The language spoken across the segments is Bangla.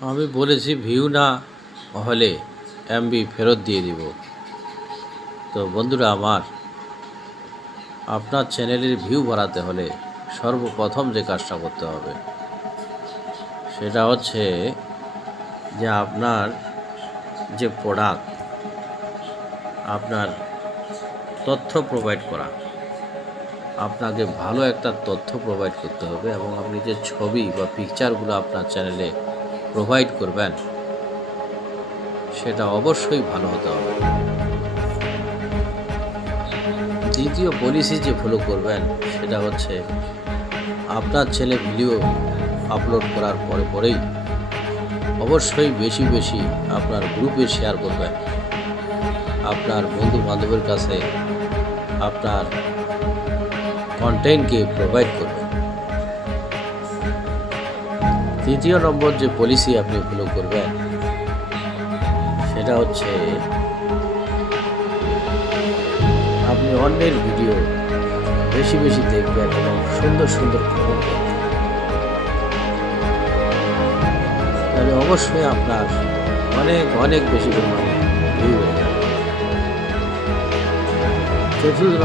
আমি বলেছি ভিউ না হলে এমবি ফেরত দিয়ে দিব। তো বন্ধুরা আমার, আপনার চ্যানেলের ভিউ বাড়াতে হলে সর্বপ্রথম যে কাজটা করতে হবে, সেটা হচ্ছে যে আপনার যে প্রোডাক্ট আপনার তথ্য প্রোভাইড করা। আপনাকে ভালো একটা তথ্য প্রোভাইড করতে হবে এবং আপনি যে ছবি বা পিকচারগুলো আপনার চ্যানেলে প্রোভাইড করবেন, সেটা অবশ্যই ভালো হতে হবে। দ্বিতীয় পলিসি যে ফলো করবেন, সেটা হচ্ছে আপনার ছেলে ভিডিও আপলোড করার পরে পরেই অবশ্যই বেশি বেশি আপনার গ্রুপে শেয়ার করবেন। আপনার বন্ধু বান্ধবের কাছে আপনার কন্টেন্টকে প্রোভাইড করবেন। তৃতীয় নম্বর যে পলিসি আপনি ফলো করবেন, সেটা হচ্ছে আপনি অন্যের ভিডিও বেশি বেশি দেখবেন এবং সুন্দর সুন্দর করবেন তাহলে অবশ্যই আপনার অনেক অনেক বেশি পরিমাণে চতুর্থ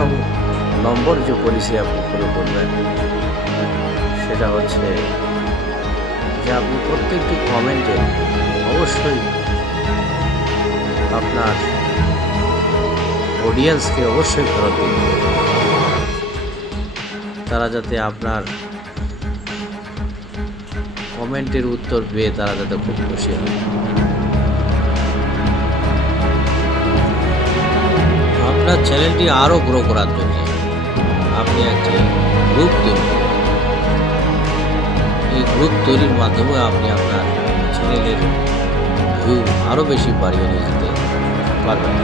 নম্বর যে পলিসি আপনি ফলো করবেন, সেটা হচ্ছে যে আপনি প্রত্যেকটি কমেন্টে, অবশ্যই আপনার অডিয়েন্সকে অবশ্যই ফেরত দিন। তারা যাতে আপনার কমেন্টের উত্তর পেয়ে তারা যাতে খুব খুশি হয়। আপনার চ্যানেলটি আরও গ্রো করার জন্য আপনি একটি গ্রুপ তৈরি এই গ্রুপ তৈরির মাধ্যমে আপনি আপনার চ্যানেলের ভিউ আরও বেশি বাড়িয়ে নিয়ে যেতে পারবেন।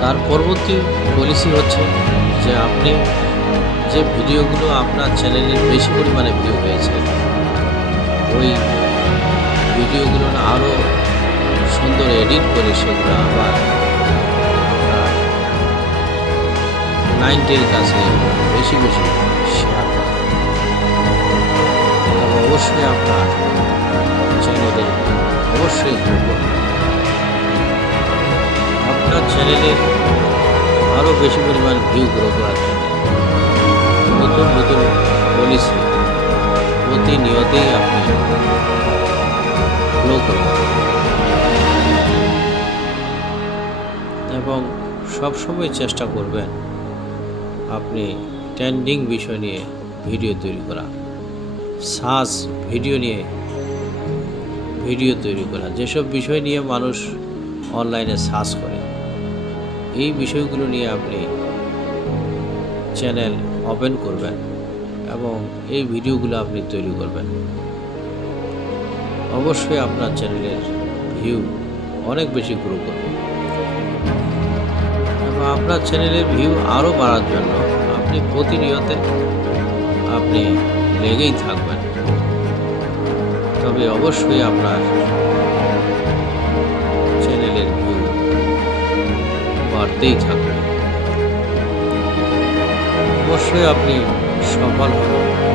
তার পরবর্তী পলিসি হচ্ছে যে আপনি যে ভিডিওগুলো আপনার চ্যানেলের বেশি পরিমাণে ভিউ হয়েছে, ওই ভিডিওগুলো আরও সুন্দর এডিট করে সেগুলো আবার নাইনটির কাছে বেশি বেশি। শেয়ার অবশ্যই আপনার চ্যানেলে অবশ্যই গ্রো আপনার চ্যানেলের আরও বেশি পরিমাণ ভিউ গ্রো করার জন্য নতুন নতুন পলিসি প্রতিনিয়তেই আপনি ফলো করবেন এবং সবসময় চেষ্টা করবেন আপনি ট্রেন্ডিং বিষয় নিয়ে ভিডিও তৈরি করা। সার্চ ভিডিও নিয়ে ভিডিও তৈরি করা। যেসব বিষয় নিয়ে মানুষ অনলাইনে সার্চ করে, এই বিষয়গুলো নিয়ে আপনি চ্যানেল ওপেন করবেন এবং এই ভিডিওগুলো আপনি তৈরি করবেন। অবশ্যই আপনার চ্যানেলের ভিউ অনেক বেশি গ্রো করবে। এবং আপনার চ্যানেলের ভিউ আরও বাড়ার জন্য আপনি প্রতিনিয়ত আপনি লেগেই থাকবেন। তবে অবশ্যই আপনার চ্যানেলের ভিউ বাড়তেই থাকবে। অবশ্যই আপনি সফল হবেন।